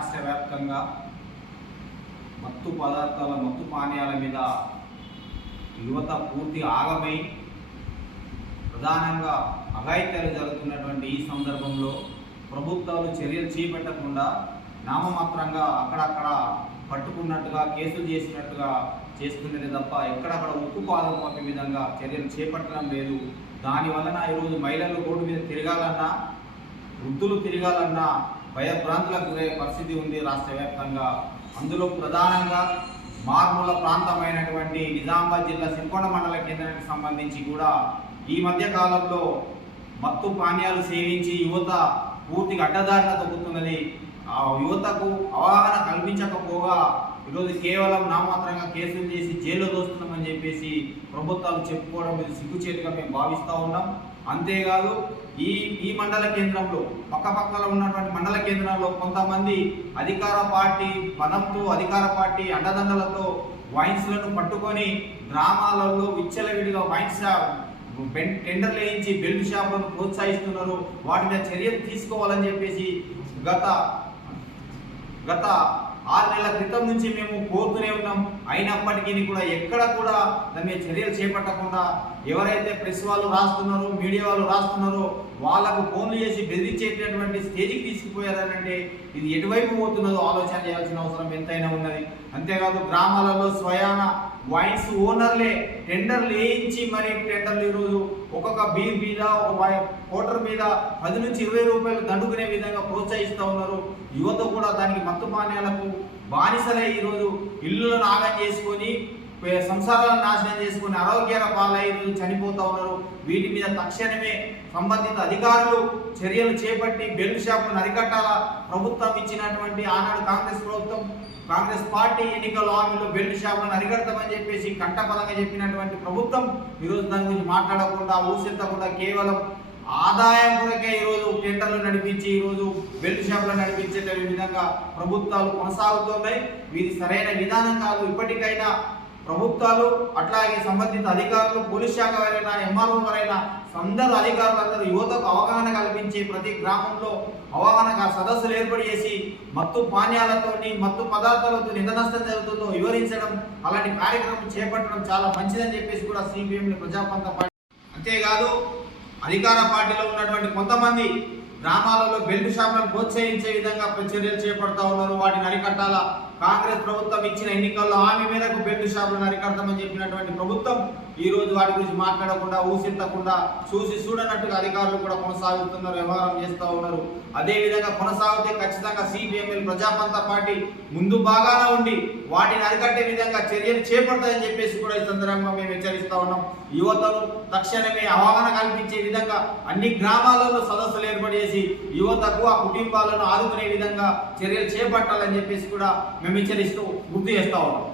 రాష్ట్ర వ్యాప్తంగా మత్తు పదార్థాల మత్తు పానీయాల మీద యువత పూర్తి ఆగమై ప్రధానంగా అఘాయిత్యాలు జరుగుతున్నటువంటి ఈ సందర్భంలో ప్రభుత్వాలు చర్యలు చేపట్టకుండా నామమాత్రంగా అక్కడక్కడ పట్టుకున్నట్టుగా కేసులు చేసినట్టుగా చేస్తున్నది తప్ప ఎక్కడక్కడ ఉక్కుపాదం మోపే విధంగా చర్యలు చేపట్టడం లేదు. దానివలన ఈరోజు మహిళలు రోడ్డు మీద తిరగాలన్నా వృద్ధులు తిరగాలన్నా భయభ్రాంతులకు గురయ్యే పరిస్థితి ఉంది రాష్ట్ర వ్యాప్తంగా. అందులో ప్రధానంగా మారుమూల ప్రాంతమైనటువంటి నిజామాబాద్ జిల్లా సిరికొండ మండల కేంద్రానికి సంబంధించి కూడా ఈ మధ్య కాలంలో మత్తు పానీయాలు సేవించి యువత పూర్తిగా అడ్డదారిన తొక్కుతున్నది. ఆ యువతకు అవగాహన కల్పించకపోగా ఈరోజు కేవలం నామాత్రంగా కేసులు చేసి జైల్లో దోస్తున్నామని చెప్పేసి ప్రభుత్వాలు చెప్పుకోవడం ఇది సిగ్గుచేటుగా మేము భావిస్తూ ఉన్నాం. అంతేకాదు ఈ మండల కేంద్రంలో పక్కపక్కల ఉన్నటువంటి మండల కేంద్రాల్లో కొంతమంది అధికార పార్టీ పదంతో అధికార పార్టీ అండదండలతో వైన్స్లను పట్టుకొని గ్రామాలలో విచ్చలవిడిగా వైన్స్ టెండర్లు వేయించి బెల్ట్ షాపులను ప్రోత్సహిస్తున్నారు. వాటి మీద చర్యలు తీసుకోవాలని చెప్పేసి గత 6 నెలల క్రితం నుంచి మేము కోరుతూనే ఉన్నాం. అయినప్పటికీ కూడా ఎక్కడ కూడా దాని మీద చర్యలు చేపట్టకుండా ఎవరైతే ప్రెస్ వాళ్ళు రాస్తున్నారో మీడియా వాళ్ళు రాస్తున్నారో వాళ్ళకు ఫోన్లు చేసి బెదిరించేటటువంటి స్టేజ్కి తీసుకుపోయారనంటే ఇది ఎటువైపు పోతున్నదో ఆలోచన చేయాల్సిన అవసరం ఎంతైనా ఉన్నది. అంతేకాదు గ్రామాలలో స్వయాన వైన్స్ ఓనర్లే టెండర్లు వేయించి మరి టెండర్లు ఈరోజు ఒక్కొక్క బీర్ మీద ఒక కోటర్ మీద 10 నుంచి 20 రూపాయలు దండుకునే విధంగా ప్రోత్సహిస్తూ ఉన్నారు. యువత కూడా దానికి మత్తు పానీయాలకు బానిసలే ఈరోజు ఇల్లులను ఆగం చేసుకొని సంసారాలను నాశనం చేసుకుని ఆరోగ్యాల పాలై ఈరోజు చనిపోతూ ఉన్నారు. వీటి మీద తక్షణమే సంబంధిత అధికారులు చర్యలు చేపట్టి బెల్ట్ షాపులను అరికట్టాలా. ప్రభుత్వం ఇచ్చినటువంటి ఆనాడు కాంగ్రెస్ పార్టీ ఎన్నికల హామీలో బెల్ట్ షాపులను అరికడతామని చెప్పేసి కంటపదంగా చెప్పినటువంటి ప్రభుత్వం ఈరోజు దాని గురించి మాట్లాడకుండా ఊసెత్తకుండా కేవలం ఆదాయం కొరకే ఈరోజు టెండర్లు నడిపించి ఈరోజు బెల్ట్ షాపులు నడిపించే విధంగా ప్రభుత్వాలు కొనసాగుతున్నాయి. ఇది సరైన విధానం కాదు. ఇప్పటికైనా ప్రభుత్వాలు అట్లాగే సంబంధిత అధికారులు పోలీస్ శాఖ వారైనా ఎంఆర్ఓ వారైనా అందరూ అధికారులందరూ యువతకు అవగాహన కల్పించి ప్రతి గ్రామంలో అవగాహన సదస్సులు ఏర్పాటు చేసి మత్తు పానీయాలతో మత్తు పదార్థాలతో ఎంత నష్టం జరుగుతుందో వివరించడం అలాంటి కార్యక్రమం చేపట్టడం చాలా మంచిదని చెప్పేసి కూడా సిపిఎం ప్రజాపంత పార్టీ. అంతేకాదు అధికార పార్టీలో ఉన్నటువంటి కొంతమంది గ్రామాలలో బెల్ట్ షాపులను ప్రోత్సహించే విధంగా చర్యలు చేపడతా ఉన్నారు. వాటిని అరికట్టాలా. కాంగ్రెస్ ప్రభుత్వం ఇచ్చిన ఎన్నికల్లో హామీ మేరకు బెల్ట్ షాపులను అరికడతామని చెప్పినటువంటి ప్రభుత్వం ఈ రోజు వాటి గురించి మాట్లాడకుండా ఊసెత్తకుండా చూసి చూడనట్టుగా అధికారులు కూడా కొనసాగుతున్నారు, వ్యవహారం చేస్తూ ఉన్నారు. అదేవిధంగా కొనసాగితే ఖచ్చితంగా సిపిఎంఎల్ ప్రజాపంత పార్టీ ముందు బాగానే ఉండి వాటిని అరికట్టే విధంగా చర్యలు చేపడతాయని చెప్పేసి కూడా ఈ సందర్భంగా మేము హెచ్చరిస్తూ ఉన్నాం. యువతను తక్షణమే అవగాహన కల్పించే విధంగా అన్ని గ్రామాలలో సదస్సులు ఏర్పాటు చేసి యువతకు ఆ కుటుంబాలను ఆదుకునే విధంగా చర్యలు చేపట్టాలని చెప్పేసి కూడా మేము హెచ్చరిస్తూ గుర్తు చేస్తా ఉన్నాం.